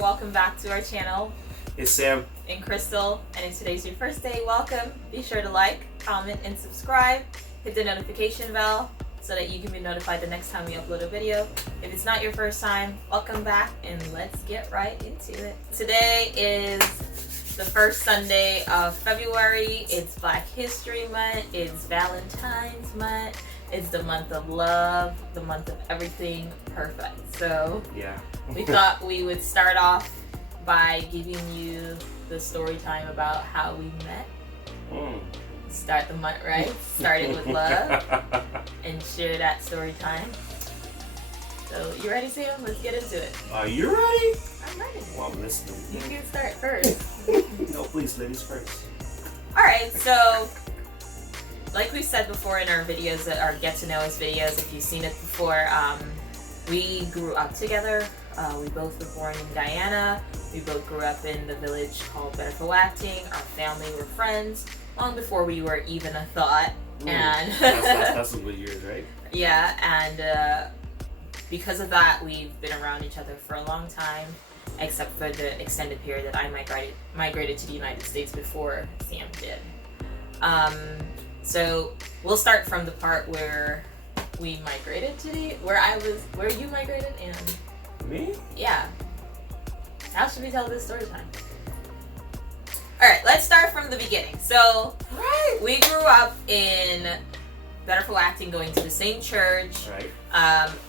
welcome back to our channel. It's Sam and Crystal, and if today's your first day, welcome. Be sure to like, comment, and subscribe. Hit the notification bell so that you can be notified the next time we upload a video. If it's not your first time, welcome back, and let's get right into it. Today is the first Sunday of February. It's Black History Month. It's Valentine's Month. It's the month of love, the month of everything perfect. So yeah. we thought we would start off by giving you the story time about how we met. Start the month right. Started with love and share that story time. So you ready, Sam? Let's get into it. Are you ready? I'm ready. Well, I'm listening. You can start first. No, please, ladies first. Alright, so like we said before in our videos, our get to know us videos, if you've seen it before, we grew up together. We both were born in Guyana. We both grew up in the village called Pt.1. Our family were friends long before we were even a thought. And that's some good years, right? Yeah, and because of that, we've been around each other for a long time, except for the extended period that I migrated to the United States before Sam did. So we'll start from the part where we migrated to where you migrated and me? Yeah. How should we tell this story time? Alright, let's start from the beginning. So we grew up in Pt.1, going to the same church. Right.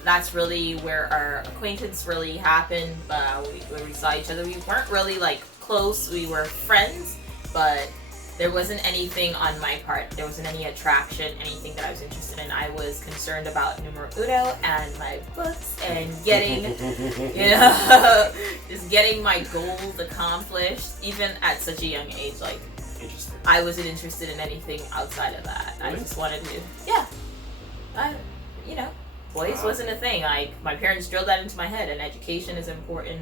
That's really where our acquaintance really happened. When we saw each other, we weren't really like close. We were friends, but there wasn't anything on my part. There wasn't any attraction, anything that I was interested in. I was concerned about numero uno and my books and getting, just getting my goals accomplished, even at such a young age. Like, I wasn't interested in anything outside of that. Really? I just wanted to, boys wasn't a thing. Like, my parents drilled that into my head, and education is important,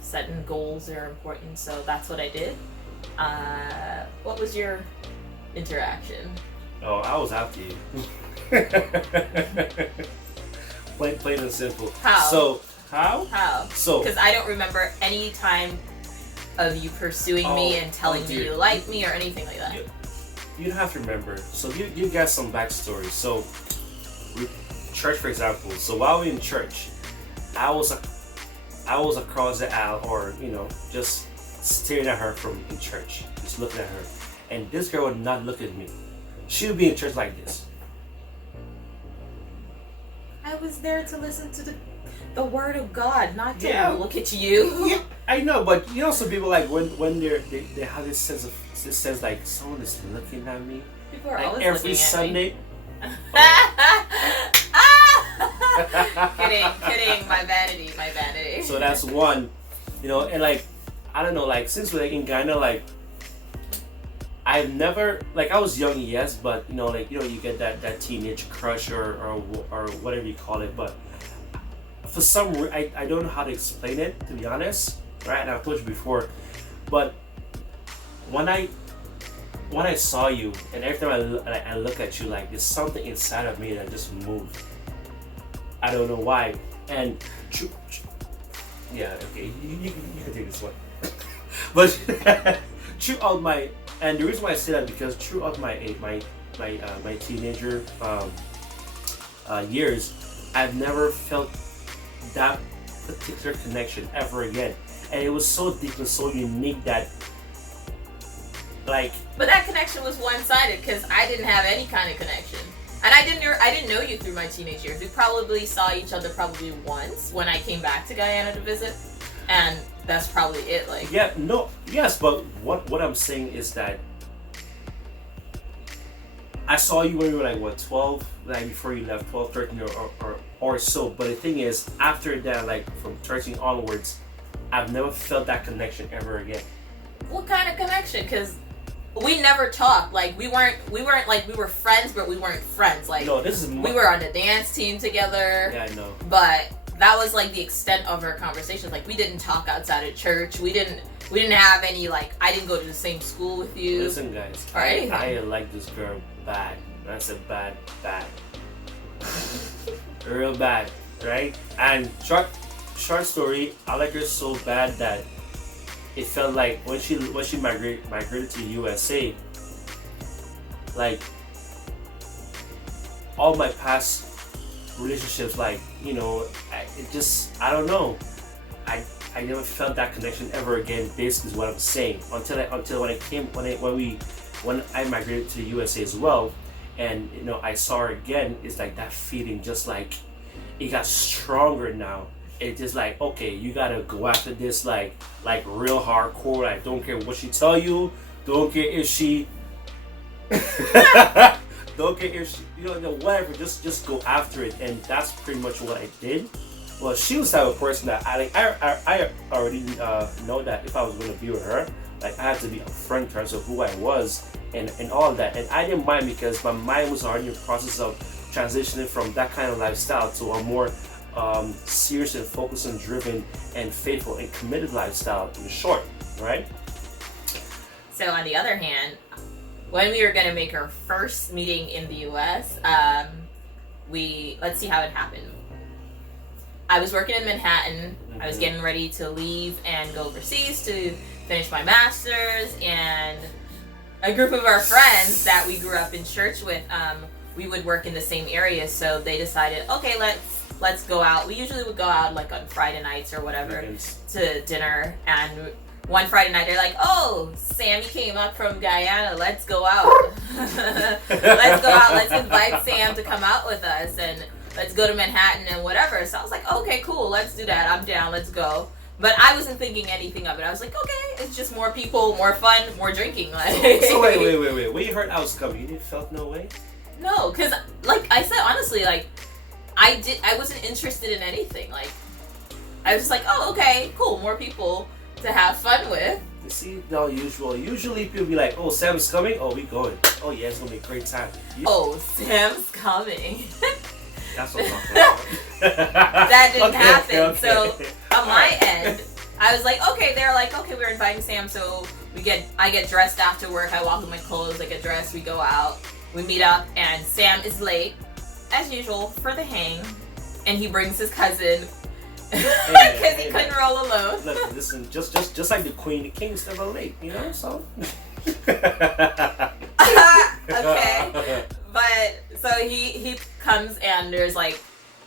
setting goals are important, so that's what I did. What was your interaction? Oh, I was after you. Plain and simple. How? So, how? So, because I don't remember any time of you pursuing me and telling me you like me or anything like that. You don't have to remember. So you got some backstory. So, church, for example. So while we in church, I was across the aisle, or just staring at her from in church, just looking at her, and this girl would not look at me. She would be in church like this. I was there to listen to the word of God, not to look at you. Yeah, I know, but some people, like when they have this sense like someone is looking at me. People are like always every looking Sunday. At me. kidding, my vanity. So that's one, and like, I don't know, like, since we're like in Guyana, like, I've never, like, I was young, yes, but you get that teenage crush or whatever you call it, but for some reason, I don't know how to explain it, to be honest, right? And I've told you before, but when I saw you, and every time I look at you, like, there's something inside of me that just moved. I don't know why. And yeah, okay, you can take this one. But throughout and the reason why I say that, because throughout my teenager years, I've never felt that particular connection ever again, and it was so deep and so unique that, like. But that connection was one-sided, because I didn't have any kind of connection, and I didn't know you through my teenage years. We probably saw each other once when I came back to Guyana to visit, and that's probably it. Like, but what I'm saying is that I saw you when we were like, what, 12, like before you left, 12, 13 or so. But the thing is, after that, like from 13 onwards, I've never felt that connection ever again. What kind of connection? Because we never talked. Like, we weren't like, we were friends, but we weren't friends. Like, no, we were on the dance team together. Yeah, I know. But that was like the extent of our conversations. Like, we didn't talk outside of church. We didn't have any, like, I didn't go to the same school with you. Listen, guys, I like this girl bad. I said bad. Real bad, right? And short story, I like her so bad that it felt like when she migrated to the USA, like all my past relationships, like I don't know, I never felt that connection ever again. Basically, is what I'm saying. Until when I migrated to the USA as well, and I saw her again. It's like that feeling, just like it got stronger now. It's just like, okay, you gotta go after this like real hardcore. Like, don't care what she tell you. Don't care if she don't care if she, whatever. Just go after it, and that's pretty much what I did. Well, she was the type of person that I already know that if I was gonna be with her, like I had to be upfront in terms of who I was and all that, and I didn't mind because my mind was already in the process of transitioning from that kind of lifestyle to a more serious and focused and driven and faithful and committed lifestyle in short, right? So on the other hand, when we were gonna make our first meeting in the US, let's see how it happened. I was working in Manhattan. I was getting ready to leave and go overseas to finish my master's, and a group of our friends that we grew up in church with, we would work in the same area, so they decided, okay, let's go out. We usually would go out like on Friday nights or whatever to dinner, and one Friday night they're like, oh, Sammy came up from Guyana, let's go out. Let's go out, let's invite Sam to come out with us, and let's go to Manhattan and whatever. So I was like, okay, cool, let's do that. I'm down, let's go. But I wasn't thinking anything of it. I was like, okay, it's just more people, more fun, more drinking. Like. So wait. When you heard I was coming, you didn't felt no way? No, because like I said, honestly, like I wasn't interested in anything. Like I was just like, oh, okay, cool, more people to have fun with. You see, no usual. Usually people be like, oh, Sam's coming. Oh, we going. Oh yeah, it's gonna be a great time. Oh, Sam's coming. That's what I'm talking about. That didn't happen. Okay. So on my end, I was like, okay, they're like, okay, we're inviting Sam, so I get dressed after work, I walk with my clothes, I get dressed, we go out, we meet up, and Sam is late, as usual, for the hang, and he brings his cousin, because he couldn't roll alone. Look, listen, just like the queen, the king's never late, so. Okay. But so he comes, and there's like,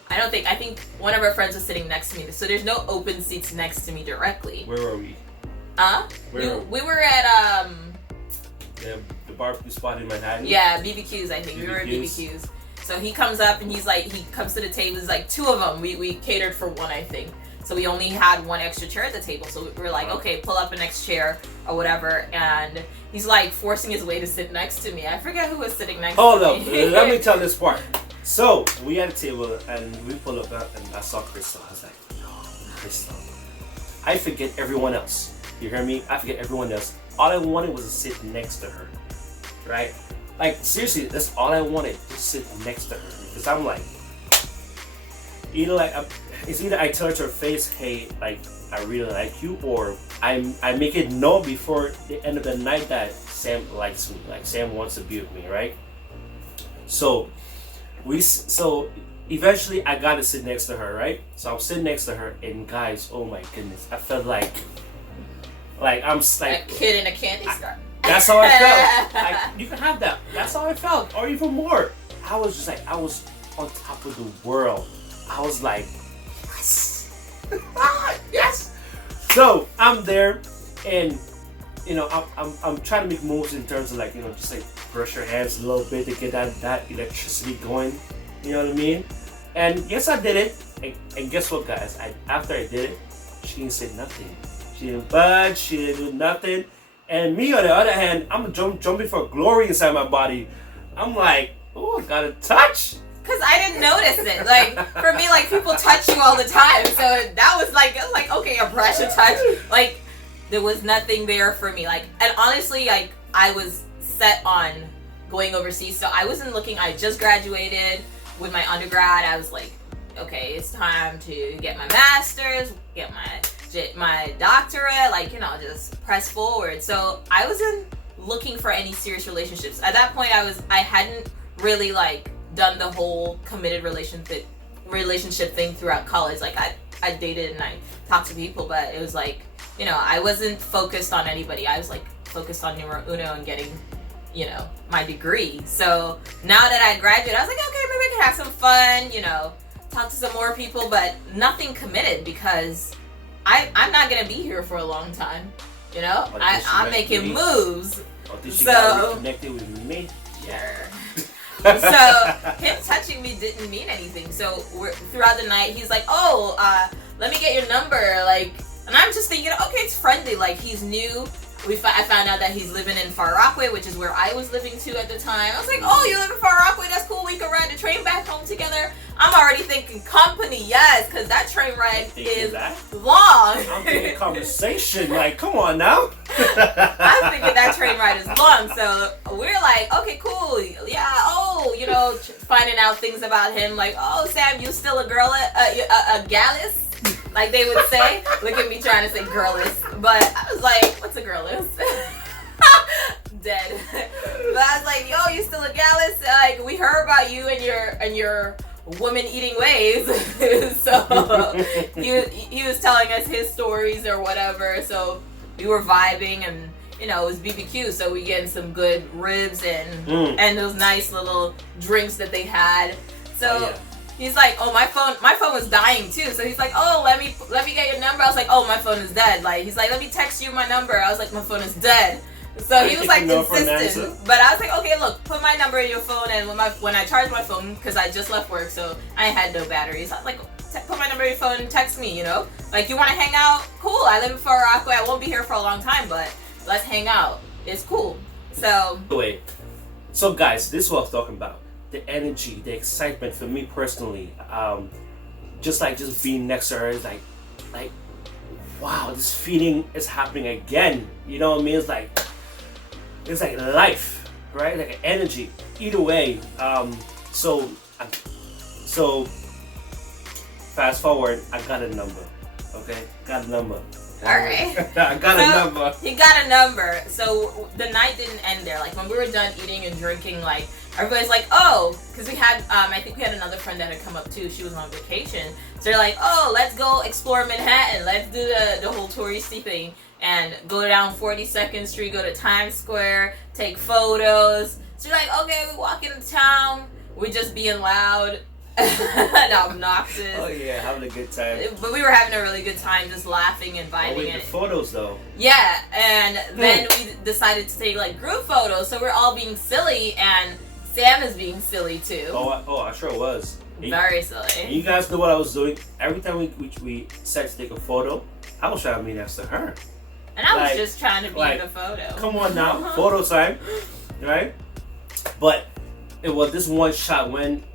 I think one of our friends was sitting next to me, so there's no open seats next to me directly. Where were we? We were at the barbecue spot in Manhattan. Yeah, BBQs. I think we were at BBQs. So he comes up and he comes to the table. There's like two of them. We catered for one, I think. So we only had one extra chair at the table. So we were like, okay, pull up a next chair or whatever. And he's like forcing his way to sit next to me. I forget who was sitting next to me. Hold up, let me tell this part. So we had a table and we pulled up and I saw Crystal. I was like, oh, Crystal. I forget everyone else. You hear me? I forget everyone else. All I wanted was to sit next to her, right? Like seriously, that's all I wanted, to sit next to her. Because I'm like, it's either I tell her to her face, hey, like I really like you, or I make it known before the end of the night that Sam likes me, like Sam wants to be with me, right? So eventually I got to sit next to her, right? So I'm sitting next to her, and guys, oh my goodness, I felt like I'm like a kid in a candy store. That's how I felt. Like, you can have that. That's how I felt, or even more. I was just like, I was on top of the world. I was like, yes, yes. So I'm there, and I'm trying to make moves in terms of like just like brush your hands a little bit to get that electricity going. You know what I mean? And yes, I did it. And guess what, guys? After I did it, she didn't say nothing. She didn't budge. She didn't do nothing. And me, on the other hand, I'm jumping for glory inside my body. I'm like, oh, I got a touch. Cause I didn't notice it. Like for me, like people touch you all the time, so that was like okay, a brush, a touch. Like there was nothing there for me. Like, and honestly, like I was set on going overseas, so I wasn't looking. I just graduated with my undergrad. I was like, okay, it's time to get my master's, get my doctorate, like just press forward. So I wasn't looking for any serious relationships at that point. I hadn't really like done the whole committed relationship thing throughout college. Like I dated and I talked to people, but it was like, you know, I wasn't focused on anybody. I was like focused on numero uno and getting, you know, my degree. So now that I graduated, I was like, okay, maybe I can have some fun, you know, talk to some more people, but nothing committed because I'm not gonna be here for a long time. You know, I'm making moves. So connected with me. Yeah. So him touching me didn't mean anything. So throughout the night, he's like, "Oh, let me get your number." Like, and I'm just thinking, okay, it's friendly. Like, he's new. I found out that he's living in Far Rockaway, which is where I was living too at the time. I was like, "Oh, you live in Far Rockaway? That's cool. We can ride the train back home together." I'm already thinking company, yes, because that train ride is long. I'm thinking conversation. Like, come on now. I'm thinking that train ride is long, so we're like, okay, cool, yeah. Oh, you know, finding out things about him, like, oh, Sam, you still a girl, a gallus, like they would say. Look at me trying to say girless, but I was like, what's a girless? Dead. But I was like, yo, you still a gallus? Like, we heard about you and your woman eating ways. So he was telling us his stories or whatever. So we were vibing, and you know, it was BBQ, so we getting some good ribs and those nice little drinks that they had. So he's like, oh, my phone was dying too. So he's like, oh, let me get your number. I was like, oh, my phone is dead. Like, he's like, let me text you my number. I was like, my phone is dead. So he was like insistent, but I was like, okay, look, put my number in your phone, and when I charge my phone, because I just left work, so I had no batteries. I was like, put my number in your phone and text me, you know, like, you want to hang out? Cool. I live in Far Rockaway. I won't be here for a long time, but let's hang out. It's cool. So wait, so guys, this is what I was talking about. The energy, the excitement for me personally, just being next to her is like, wow, this feeling is happening again. You know what I mean? It's like life, right? Like an energy. Either way, so fast forward, I got a number. Okay, got a number. Alright. I got a number. He got a number. So the night didn't end there. Like, when we were done eating and drinking, like, everybody's like, oh, because we had, I think we had another friend that had come up too. She was on vacation. So they're like, oh, let's go explore Manhattan. Let's do the whole touristy thing and go down 42nd Street, go to Times Square, take photos. So you're like, okay, we walk into town. We're just being loud and obnoxious. Oh yeah, having a good time. But we were having a really good time, just laughing and vibing. Oh, wait, the photos though. Yeah, and then we decided to take like group photos. So we're all being silly, and Sam is being silly too. I sure was. Very silly. You guys know what I was doing? Every time we said to take a photo, I was trying to be next to her. And I was just trying to be in the photo. Come on now, photo time, right? But it was this one shot when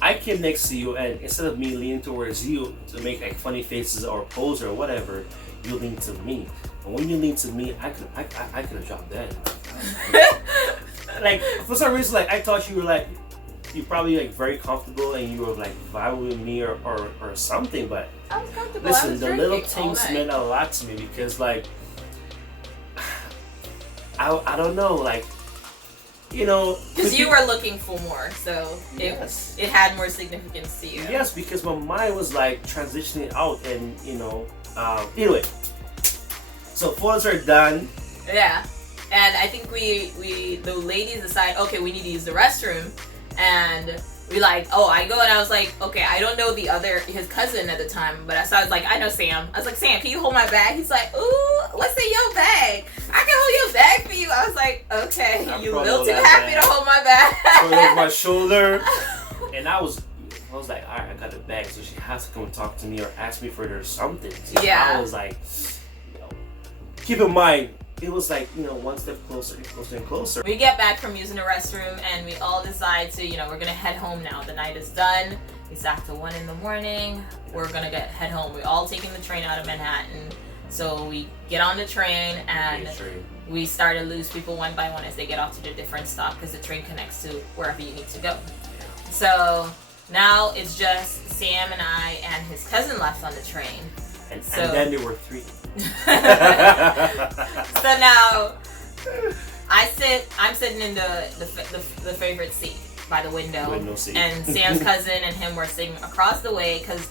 I came next to you, and instead of me leaning towards you to make like funny faces or pose or whatever, you leaned to me. And when you leaned to me, I could have dropped dead. Like, for some reason, like, I thought you were like, you're probably like very comfortable and you were like vibing with me or something, but I was comfortable. listen, the little things meant a lot to me because, like, I don't know, like, you know, because you were looking for more, so it had more significance to you. Yes, because my mind was like transitioning out, and you know, anyway. So photos are done. Yeah, and I think the ladies decide, okay, we need to use the restroom, and we like, oh, I go, and I was like, okay, I don't know his cousin at the time, but I was like, I know Sam. I was like, Sam, can you hold my bag? He's like, ooh, what's in your bag? I can hold your bag for you. I was like, okay, you a little too happy to hold my bag. Put it over my shoulder, and I was like, all right, I got a bag, so she has to come and talk to me or ask me for it or something. So yeah. I was like, you know, keep in mind, it was like, you know, one step closer and closer and closer. We get back from using the restroom, and we all decide to, you know, we're gonna head home now. The night is done. It's after 1 a.m. We're gonna head home. We're all taking the train out of Manhattan. So we get on the train, and we start to lose people one by one as they get off to the different stop, because the train connects to wherever you need to go. So now it's just Sam and I and his cousin left on the train. And then there were 3. So now I'm sitting in the favorite seat by the window seat. And Sam's cousin and him were sitting across the way, because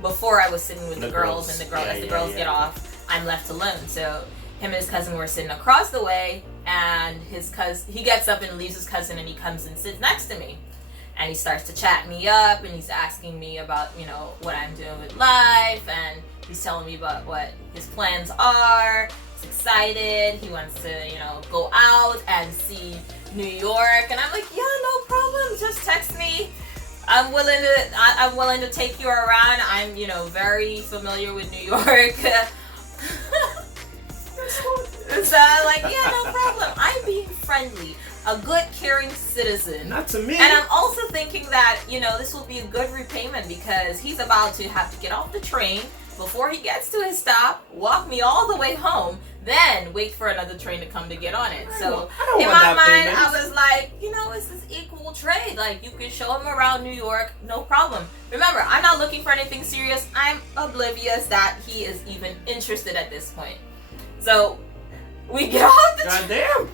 before I was sitting with the girls, and as the girls get yeah. off, I'm left alone. So him and his cousin were sitting across the way, and he gets up and leaves his cousin, and he comes and sits next to me. And he starts to chat me up, and he's asking me about, what I'm doing with life, and he's telling me about what his plans are. He's excited. He wants to, go out and see New York. And I'm like, yeah, no problem. Just text me. I'm willing to take you around. I'm, very familiar with New York. So I'm like, yeah, no problem. I'm being friendly. A good, caring citizen. Not to me. And I'm also thinking that, this will be a good repayment because he's about to have to get off the train before he gets to his stop, walk me all the way home, then wait for another train to come to get on it. So in my mind, I was like, it's this equal trade. Like, you can show him around New York, no problem. Remember, I'm not looking for anything serious. I'm oblivious that he is even interested at this point. So we get off the Goddamn.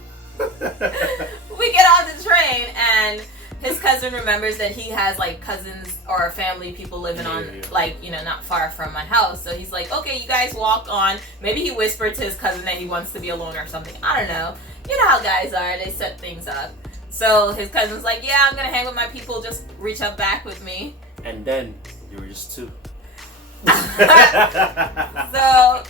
We get off the train, and his cousin remembers that he has like cousins or family people living not far from my house. So he's like, okay, you guys walk on. Maybe he whispered to his cousin that he wants to be alone or something. I don't know. You know how guys are. They set things up. So his cousin's like, yeah, I'm gonna hang with my people. Just reach up back with me. And then you were just two. So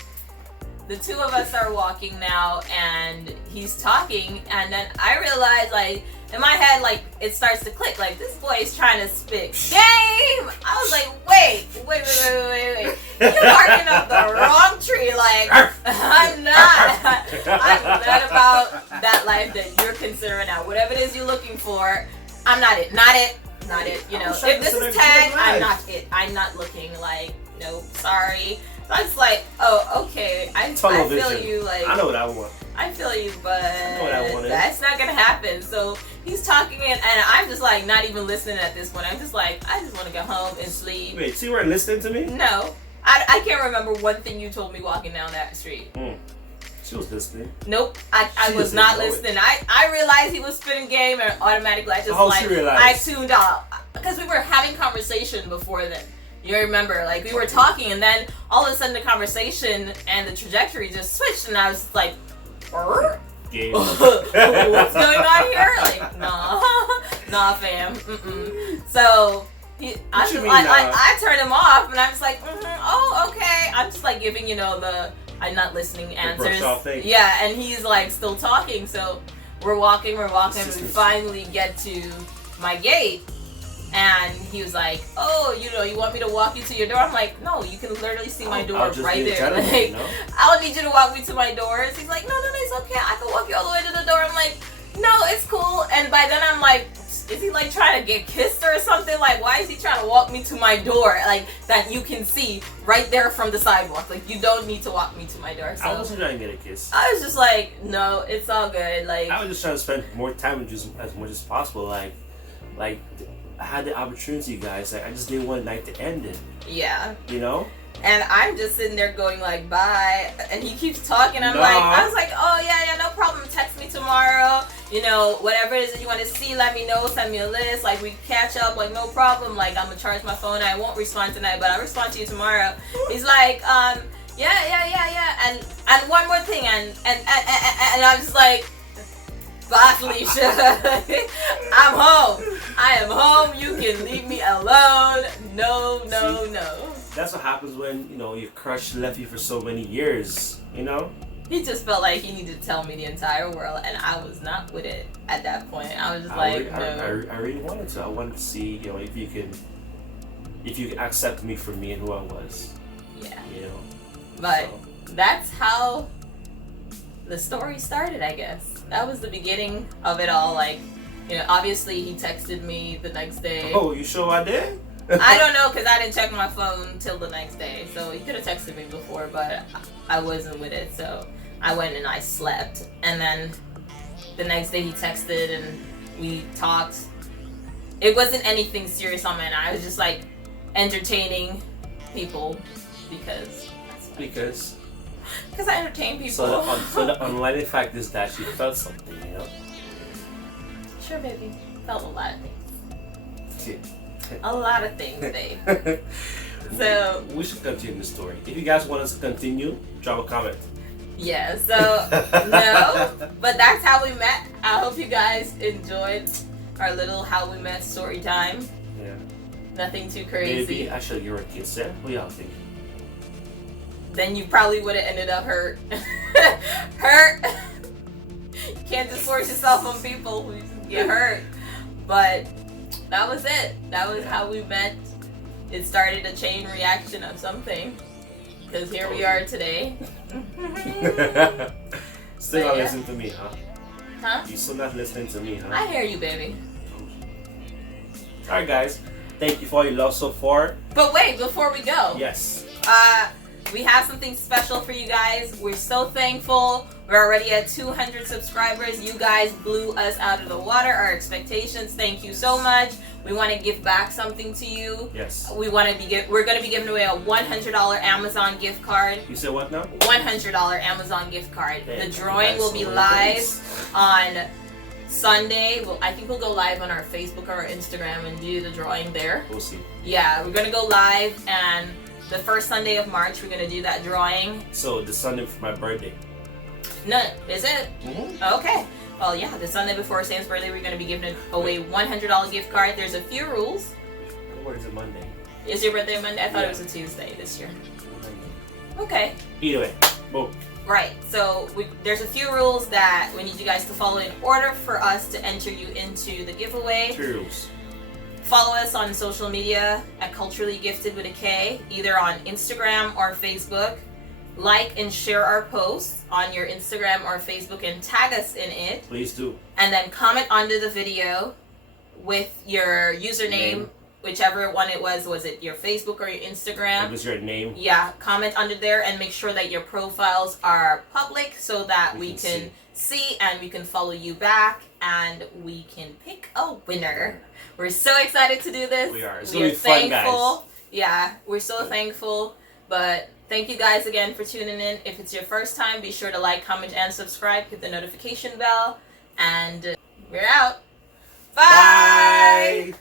the two of us are walking now, and he's talking, and then I realize, like, in my head, like, it starts to click, like, this boy is trying to spit game. I was like, wait. You're barking up the wrong tree. Like, I'm not about that life that you're considering now. Whatever it is you're looking for, I'm not it. Not it. If this is tag, I'm not it. I'm not looking. Like, no, sorry. So I was like, oh, okay. I feel you. Like, I know what I want. I feel you, but I know what I wanted. That's not gonna happen. So he's talking, and I'm just like not even listening at this point. I'm just like, I just want to go home and sleep. Wait, so you weren't listening to me? No, I can't remember one thing you told me walking down that street. She was listening. Nope, I was not listening. I realized he was spitting game, and automatically I just tuned out because we were having conversation before then. You remember, like, we were talking, and then all of a sudden the conversation and the trajectory just switched, and I was like, Game. what's going on here? Like, nah, fam. So I turned him off, and I was like, oh, okay. I'm just like giving the I'm not listening answers. Yeah, and he's like still talking. So we're walking. We finally get to my gate. And he was like, oh, you want me to walk you to your door? I'm like, no, you can literally see my door right there. Like, I don't need you to walk me to my doors. He's like, no, it's okay. I can walk you all the way to the door. I'm like, no, it's cool. And by then I'm like, is he like trying to get kissed or something? Like, why is he trying to walk me to my door? Like, that you can see right there from the sidewalk. Like, you don't need to walk me to my door. So I wasn't trying to get a kiss. I was just like, no, it's all good. Like, I was just trying to spend more time with you as much as possible. Like I had the opportunity, guys. Like, I just didn't want the night to end it. Yeah. And I'm just sitting there going like, bye. And he keeps talking. I was like, oh yeah, no problem. Text me tomorrow. Whatever it is that you want to see, let me know. Send me a list. Like, we catch up. Like, no problem. Like, I'm gonna charge my phone. I won't respond tonight, but I'll respond to you tomorrow. He's like, yeah. And one more thing. And I'm just like, bye, Felicia. I'm home. I am home. You can leave me alone. No. That's what happens when, your crush left you for so many years, He just felt like he needed to tell me the entire world, and I was not with it at that point. I was just I really wanted to. I wanted to see, if you could accept me for me and who I was. Yeah. But that's how the story started, I guess. That was the beginning of it all. Like, obviously he texted me the next day. Oh, you sure I did? I don't know, because I didn't check my phone till the next day. So he could have texted me before, but I wasn't with it. So I went and I slept. And then the next day he texted and we talked. It wasn't anything serious on my end. I was just like entertaining people because I entertain people. So the unlikely fact is that she felt something, Sure, baby. Felt a lot of things. Yeah. A lot of things, babe. So we should continue the story. If you guys want us to continue, drop a comment. yeah, so no, but that's how we met. I hope you guys enjoyed our little how we met story time. Yeah. Nothing too crazy. Maybe actually you're a kid, Sarah. What y'all think? Then you probably would have ended up hurt. Hurt. You can't just force yourself on people who get hurt. But that was it. That was how we met. It started a chain reaction of something. Because here we are today. Still not listening to me, huh? Huh? You still not listening to me, huh? I hear you, baby. Alright, guys. Thank you for your love so far. But wait, before we go. Yes. We have something special for you guys. We're so thankful. We're already at 200 subscribers. You guys blew us out of the water. Our expectations. Thank you so much. We want to give back something to you. Yes. We're going to be giving away a $100 Amazon gift card. You said what now? $100 Amazon gift card. Okay. The drawing will be live on Sunday. I think we'll go live on our Facebook or our Instagram and do the drawing there. We'll see. Yeah, we're gonna go live, and the first Sunday of March we're gonna do that drawing. So the Sunday for my birthday. No, is it? Mm-hmm. Okay. Well, yeah, the Sunday before Sam's birthday we're gonna be giving away $100 gift card. There's a few rules. Or is it Monday? Is your birthday Monday? I thought Yeah. it was a Tuesday this year. Okay. Either way, boom. Right, so there's a few rules that we need you guys to follow in order for us to enter you into the giveaway. 3 rules. Follow us on social media at Culturally Gifted with a K, either on Instagram or Facebook. Like and share our posts on your Instagram or Facebook and tag us in it. Please do. And then comment under the video with your username, whichever one it was. Was it your Facebook or your Instagram? What was your name? Yeah, comment under there and make sure that your profiles are public so that we can see and we can follow you back and we can pick a winner. We're so excited to do this. We are. It's We gonna are be fun, thankful. guys. Yeah, we're so thankful. But thank you guys again for tuning in. If it's your first time, be sure to like, comment, and subscribe. Hit the notification bell. And we're out. Bye. Bye.